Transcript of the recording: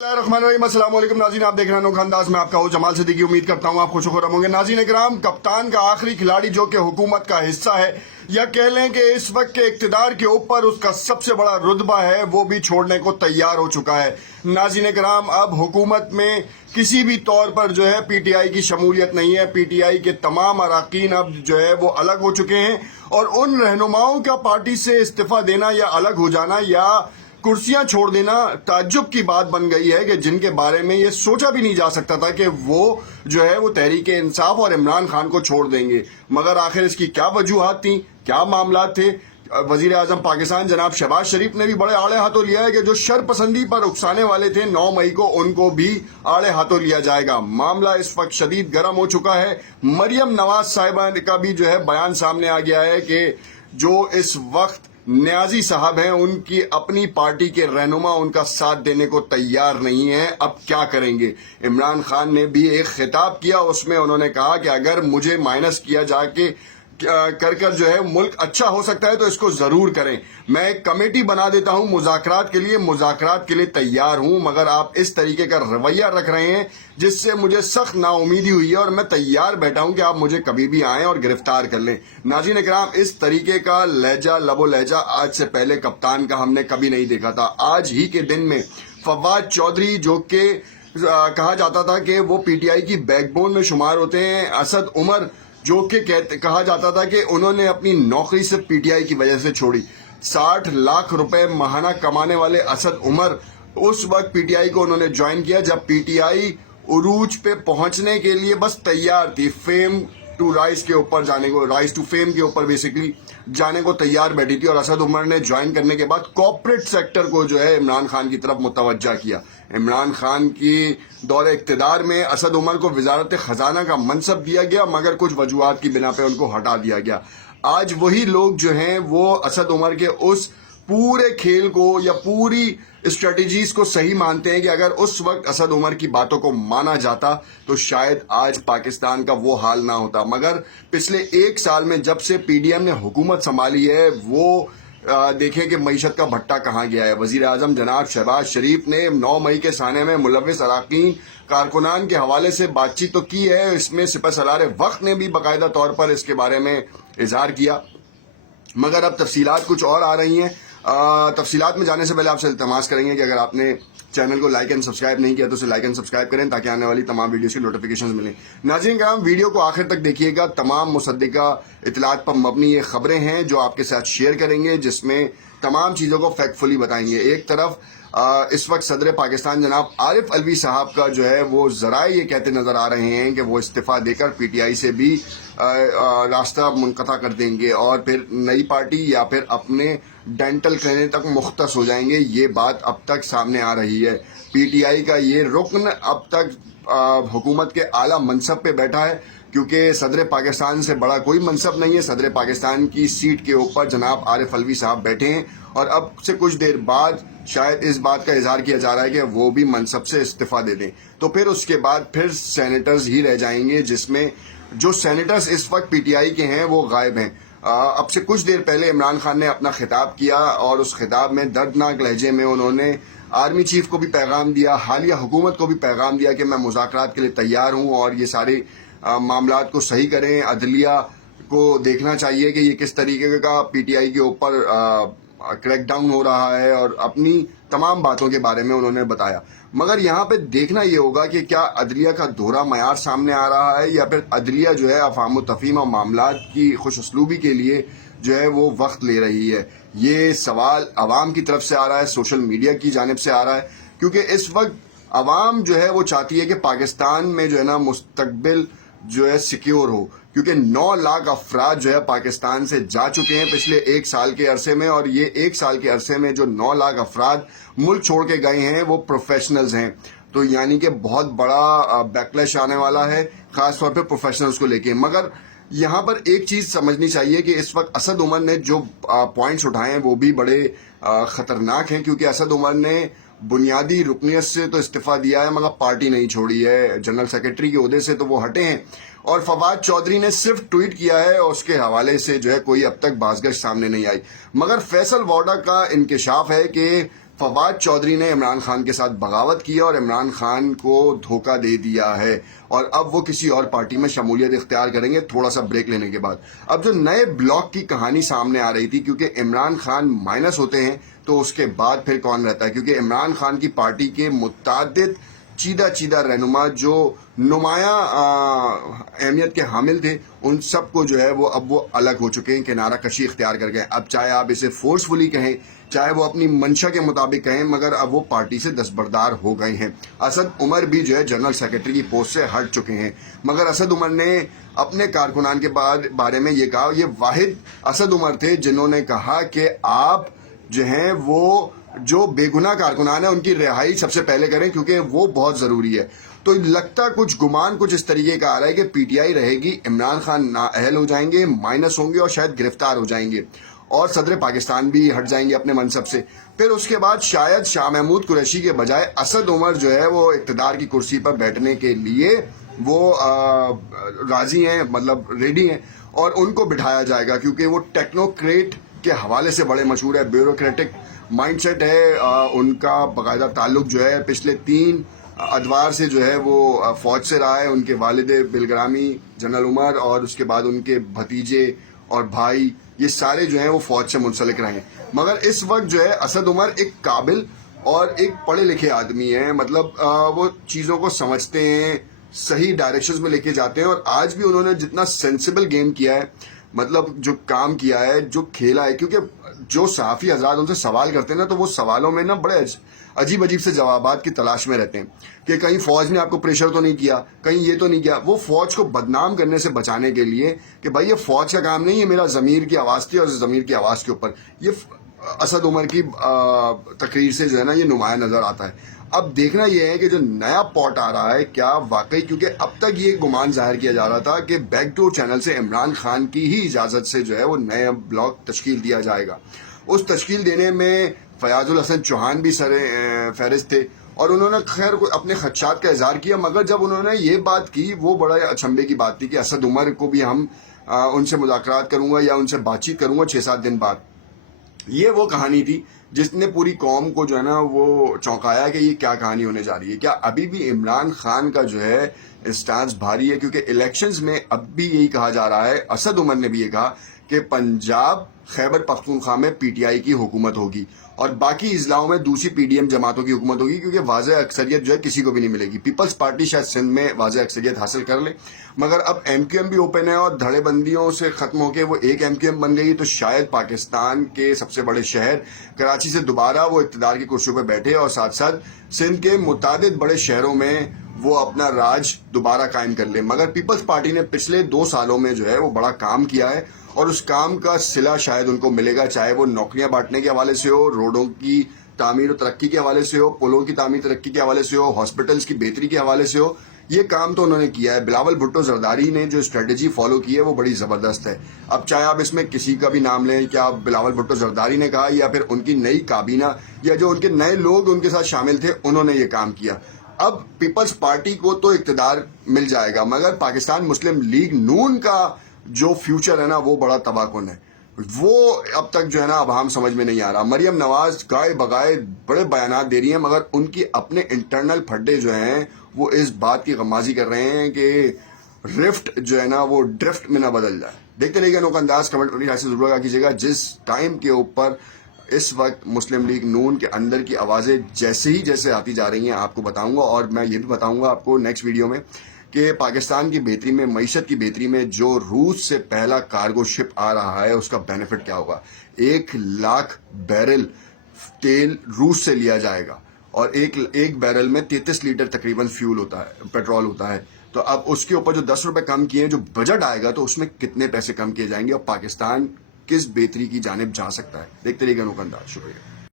अस्सलाम वालेकुम नाज़रीन, आप देख रहे हैं अनोखा अंदाज में आपका हूँ जमाल सिद्दीकी। उम्मीद करता हूँ आप खुश खुश होंगे। नाज़रीन इकराम, कप्तान का आखिरी खिलाड़ी जो कि हुकूमत का हिस्सा है या कह लें कि इस वक्त के इक्तदार के ऊपर उसका सबसे बड़ा रुतबा है, वो भी छोड़ने को तैयार हो चुका है। नाज़रीन इकराम, अब हुकूमत में किसी भी तौर पर जो है पीटीआई की शमूलियत नहीं है। पीटीआई के तमाम अरकान अब जो है वो अलग हो चुके हैं और उन रहनुमाओं का पार्टी से इस्तीफा देना या अलग हो जाना या कुर्सियां छोड़ देना ताज्जुब की बात बन गई है कि जिनके बारे में ये सोचा भी नहीं जा सकता था कि वो जो है वो तहरीक इंसाफ और इमरान खान को छोड़ देंगे। मगर आखिर इसकी क्या वजूहात थी, क्या मामला थे? वजीर आजम पाकिस्तान जनाब शहबाज शरीफ ने भी बड़े आड़े हाथों लिया है कि जो शरपसंदी पर उकसाने वाले थे 9 मई को, उनको भी आड़े हाथों लिया जाएगा। मामला इस वक्त शदीद गर्म हो चुका है। मरियम नवाज साहिबा का भी जो है बयान सामने आ गया है कि जो इस वक्त न्याजी साहब हैं, उनकी अपनी पार्टी के रहनुमा उनका साथ देने को तैयार नहीं है। अब क्या करेंगे? इमरान खान ने भी एक खिताब किया, उसमें उन्होंने कहा कि अगर मुझे माइनस किया जाके कर जो है मुल्क अच्छा हो सकता है तो इसको जरूर करें। मैं एक कमेटी बना देता हूं मुज़ाकरात के लिए तैयार हूं, मगर आप इस तरीके का रवैया रख रहे हैं जिससे मुझे सख्त नाउमीदी हुई है और मैं तैयार बैठा हूं कि आप मुझे कभी भी आएं और गिरफ्तार कर लें। नाज़रीन इकराम, इस तरीके का लहजा लबो लहजा आज से पहले कप्तान का हमने कभी नहीं देखा था। आज ही के दिन में फवाद चौधरी, जो कि कहा जाता था कि वो पीटीआई की बैकबोन में शुमार होते हैं, असद उमर, जो कि कहा जाता था कि उन्होंने अपनी नौकरी सिर्फ पीटीआई की वजह से छोड़ी। 60 लाख रुपए माहाना कमाने वाले असद उमर उस वक्त पीटीआई को उन्होंने ज्वाइन किया जब पीटीआई उरूज पे पहुंचने के लिए बस तैयार थी। फेम टू राइस के ऊपर जाने को, राइस टू फेम के ऊपर बेसिकली जाने को तैयार बैठी थी। और असद उमर ने ज्वाइन करने के बाद कॉर्पोरेट सेक्टर को जो है इमरान खान की तरफ मुतवज्जा किया। इमरान खान की दौरे इक्तदार में असद उमर को वजारत खजाना का मनसब दिया गया, मगर कुछ वजूहात की बिना पे उनको हटा दिया गया। आज वही लोग जो हैं वो असद उमर के उस पूरे खेल को या पूरी स्ट्रेटजीज को सही मानते हैं कि अगर उस वक्त असद उमर की बातों को माना जाता तो शायद आज पाकिस्तान का वो हाल ना होता। मगर पिछले 1 साल में जब से पीडीएम ने हुकूमत संभाली है, वो देखें कि मईशत का भट्टा कहाँ गया है। वजीर आजम जनाब शहबाज शरीफ ने 9 मई के साने में मुलव्विस अरकान कारकुनान के हवाले से बातचीत तो की है, इसमें सिपह सलार वक्त ने भी बाकायदा तौर पर इसके बारे में इजहार किया, मगर अब तफसीलात कुछ और आ रही हैं। तफसीलात में जाने से पहले आपसे इल्तमास करेंगे कि अगर आपने चैनल को लाइक एंड सब्सक्राइब नहीं किया तो उसे लाइक एंड सब्सक्राइब करें ताकि आने वाली तमाम वीडियोस की नोटिफिकेशंस मिलें। नाज़रीन करम, वीडियो को आखिर तक देखिएगा। तमाम मुसद्दिका इतलात पर मबनी ये खबरें हैं जो आपके साथ शेयर करेंगे, जिसमें तमाम चीज़ों को फैक्टफुली बताएंगे। एक तरफ इस वक्त सदर पाकिस्तान जनाब आरिफ अलवी साहब का जो है वो ज़राए ये कहते नजर आ रहे हैं कि वो इस्तीफ़ा देकर पीटीआई से भी रास्ता मुनक़ता कर देंगे और फिर नई पार्टी या फिर अपने डेंटल क्लिनिक तक मुख्तस हो जाएंगे। ये बात अब तक सामने आ रही है। पीटीआई का ये रुकन अब तक हुकूमत के आला मनसब पे बैठा है, क्योंकि सदर पाकिस्तान से बड़ा कोई मनसब नहीं है। सदर पाकिस्तान की सीट के ऊपर जनाब आरिफ अलवी साहब बैठे हैं और अब से कुछ देर बाद शायद इस बात का इजहार किया जा रहा है कि वो भी मनसब से इस्तीफा दे दें। तो फिर उसके बाद फिर सेनेटर्स ही रह जाएंगे, जिसमें जो सेनेटर्स इस वक्त पीटीआई के हैं वो गायब हैं। अब से कुछ देर पहले इमरान खान ने अपना खिताब किया और उस खिताब में दर्दनाक लहजे में उन्होंने आर्मी चीफ को भी पैगाम दिया, हालिया हुकूमत को भी पैगाम दिया कि मैं मुज़ाकरात के लिए तैयार हूँ और ये सारे मामलात को सही करें। अदलिया को देखना चाहिए कि ये किस तरीके का पीटीआई के ऊपर क्रैकडाउन हो रहा है और अपनी तमाम बातों के बारे में उन्होंने बताया। मगर यहाँ पे देखना ये होगा कि क्या अदलिया का दोहरा मयार सामने आ रहा है या फिर अदलिया जो है अफाम तफहीम और मामलात की खुश उसलूबी के लिए जो है वो वक्त ले रही है। ये सवाल अवाम की तरफ से आ रहा है, सोशल मीडिया की जानिब से आ रहा है, क्योंकि इस वक्त अवाम जो है वो चाहती है कि पाकिस्तान में जो है ना मुस्तकबिल जो है सिक्योर हो, क्योंकि 9 लाख अफराद जो है पाकिस्तान से जा चुके हैं पिछले 1 साल के अरसे में। और ये 1 साल के अरसे में जो 9 लाख अफराद मुल्क छोड़ के गए हैं वो प्रोफेशनल्स हैं। तो यानी कि बहुत बड़ा बैकलैश आने वाला है, खासतौर पे प्रोफेशनल्स को लेके। मगर यहाँ पर एक चीज समझनी चाहिए कि इस वक्त असद उमर ने जो पॉइंट्स उठाए हैं वो भी बड़े खतरनाक हैं, क्योंकि असद उमर ने बुनियादी रुकनियत से तो इस्तीफा दिया है मगर पार्टी नहीं छोड़ी है। जनरल सेक्रेटरी के ओहदे से तो वो हटे हैं और फवाद चौधरी ने सिर्फ ट्वीट किया है और उसके हवाले से जो है कोई अब तक बाज़गश्त सामने नहीं आई। मगर फैसल वाडा का इंकशाफ है कि फवाद चौधरी ने इमरान खान के साथ बगावत की और इमरान खान को धोखा दे दिया है और अब वो किसी और पार्टी में शमूलियत इख्तियार करेंगे थोड़ा सा ब्रेक लेने के बाद। अब जो नए ब्लॉक की कहानी सामने आ रही थी, क्योंकि इमरान खान माइनस होते हैं तो उसके बाद फिर कौन रहता है, क्योंकि इमरान खान की पार्टी के मुतादिद चीदा रहनुमा जो नुमाया अहमियत के हामिल थे, उन सबको जो है वो अब वो अलग हो चुके हैं, किनारा कशी इख्तियार कर गए। अब चाहे आप इसे फोर्सफुली कहें, चाहे वो अपनी मंशा के मुताबिक कहें, मगर अब वो पार्टी से दस्तबरदार हो गए हैं। असद उमर भी जो है जनरल सेक्रेटरी की पोस्ट से हट चुके हैं, मगर असद उमर ने अपने कारकुनान के बारे में ये कहा, ये वाहिद असद उमर थे जिन्होंने कहा कि आप जो हैं वो जो बेगुनाह कारकुनान है उनकी रिहाई सबसे पहले करें, क्योंकि वो बहुत ज़रूरी है। तो लगता कुछ गुमान कुछ इस तरीके का आ रहा है कि पीटीआई रहेगी, इमरान खान नाअहल हो जाएंगे, माइनस होंगे और शायद गिरफ्तार हो जाएंगे और सदर पाकिस्तान भी हट जाएंगे अपने मनसब से। फिर उसके बाद शायद शाह महमूद कुरैशी के बजाय असद उमर जो है वो इक़्तिदार की कुर्सी पर बैठने के लिए वो राजी हैं, मतलब रेडी हैं, और उनको बिठाया जाएगा, क्योंकि वो टेक्नोक्रेट के हवाले से बड़े मशहूर है, ब्यूरोक्रेटिक माइंडसेट है उनका। बाकायदा ताल्लुक जो है पिछले 3 अदवार से जो है वो फौज से रहा है। उनके वालिद बिलग्रामी जनरल उमर और उसके बाद उनके भतीजे और भाई, ये सारे जो हैं वो फौज से मुंसलिक रहे हैं। मगर इस वक्त जो है असद उमर एक काबिल और एक पढ़े लिखे आदमी है, मतलब वो चीज़ों को समझते हैं, सही डायरेक्शंस में लेके जाते हैं। और आज भी उन्होंने जितना सेंसिबल गेम किया है, मतलब जो काम किया है, जो खेला है, क्योंकि जो सहाफ़ी हजरात उनसे सवाल करते हैं ना, तो वो सवालों में ना बड़े अजीब से जवाबात की तलाश में रहते हैं कि कहीं फौज ने आपको प्रेशर तो नहीं किया, कहीं ये तो नहीं किया। वो फौज को बदनाम करने से बचाने के लिए कि भाई ये फौज का काम नहीं है, मेरा ज़मीर की आवाज़ थी और ज़मीर की आवाज़ के ऊपर ये असद उमर की तकरीर से जो है ना ये नुमाया नज़र आता है। अब देखना यह है कि जो नया पॉट आ रहा है क्या वाकई, क्योंकि अब तक ये गुमान जाहिर किया जा रहा था कि बैकडोर चैनल से इमरान खान की ही इजाज़त से जो है वो नया ब्लॉक तश्कील दिया जाएगा। उस तश्कील देने में फयाजुल हसन चौहान भी सर फहरिस्त थे और उन्होंने खैर अपने खदशात का इजहार किया, मगर जब उन्होंने ये बात की वो बड़ा अचंभे की बात थी कि असद उमर को भी हम उनसे मुज़ाकरात करूँगा या उनसे बातचीत करूँगा 6-7 दिन बाद। ये वो कहानी थी जिसने पूरी कौम को जो है ना वो चौंकाया कि ये क्या कहानी होने जा रही है। क्या अभी भी इमरान खान का जो है स्टांस भारी है, क्योंकि इलेक्शंस में अब भी यही कहा जा रहा है, असद उमर ने भी ये कहा कि पंजाब खैबर पख्तूनख्वा में पीटीआई की हुकूमत होगी और बाकी इजलाओं में दूसरी पीडीएम जमातों की हुकूमत होगी, क्योंकि वाज़ेह अक्सरियत जो है किसी को भी नहीं मिलेगी। पीपल्स पार्टी शायद सिंध में वाज़ेह अक्सरियत हासिल कर ले, मगर अब एमक्यूएम भी ओपन है और धड़ेबंदियों से ख़त्म होकर वो एक एमक्यूएम बन गई, तो शायद पाकिस्तान के सबसे बड़े शहर कराची से दोबारा वो इक़्तिदार की कुर्सियों पर बैठे और साथ साथ सिंध के मुतादिद बड़े शहरों में वो अपना राज दोबारा कायम कर ले। मगर पीपल्स पार्टी ने पिछले 2 सालों में जो है वो बड़ा काम किया है और उस काम का सिला शायद उनको मिलेगा, चाहे वो नौकरियां बांटने के हवाले से हो, रोडों की तामीर और तरक्की के हवाले से हो, पुलों की तामीर तरक्की के हवाले से हो, हॉस्पिटल्स की बेहतरी के हवाले से हो। ये काम तो उन्होंने किया है। बिलावल भुट्टो जरदारी ने जो स्ट्रेटजी फॉलो की है वो बड़ी ज़बरदस्त है। अब चाहे आप इसमें किसी का भी नाम लें, क्या बिलावल भुट्टो जरदारी ने कहा या फिर उनकी नई काबीना या जो उनके नए लोग उनके साथ शामिल थे, उन्होंने ये काम किया। अब पीपल्स पार्टी को तो इक़्तिदार मिल जाएगा, मगर पाकिस्तान मुस्लिम लीग नून का जो फ्यूचर है ना वो बड़ा तबाहकुन है। वो अब तक जो है ना अब हम समझ में नहीं आ रहा। मरियम नवाज गाय बगाए बड़े बयानात दे रही हैं, मगर उनकी अपने इंटरनल फड्डे जो हैं वो इस बात की गमाजी कर रहे हैं कि रिफ्ट जो है ना वो ड्रिफ्ट में ना बदल जाए। देखते रहिएगा नोक अंदाज, कमेंट अपनी राय से जरूर कीजिएगा। जिस टाइम के ऊपर इस वक्त मुस्लिम लीग नून के अंदर की आवाज़ें जैसे आती जा रही हैं आपको बताऊंगा, और मैं ये भी बताऊंगा आपको नेक्स्ट वीडियो में कि पाकिस्तान की बेहतरी में, मईशत की बेहतरी में जो रूस से पहला कार्गो शिप आ रहा है उसका बेनिफिट क्या होगा। 1 लाख बैरल तेल रूस से लिया जाएगा और एक बैरल में 33 लीटर तकरीबन फ्यूल होता है, पेट्रोल होता है। तो अब उसके ऊपर जो 10 रुपए कम किए हैं, जो बजट आएगा तो उसमें कितने पैसे कम किए जाएंगे और पाकिस्तान किस बेहतरी की जानिब जा सकता है। देखते रहिएगा नोक अंदाज। शुक्रिया।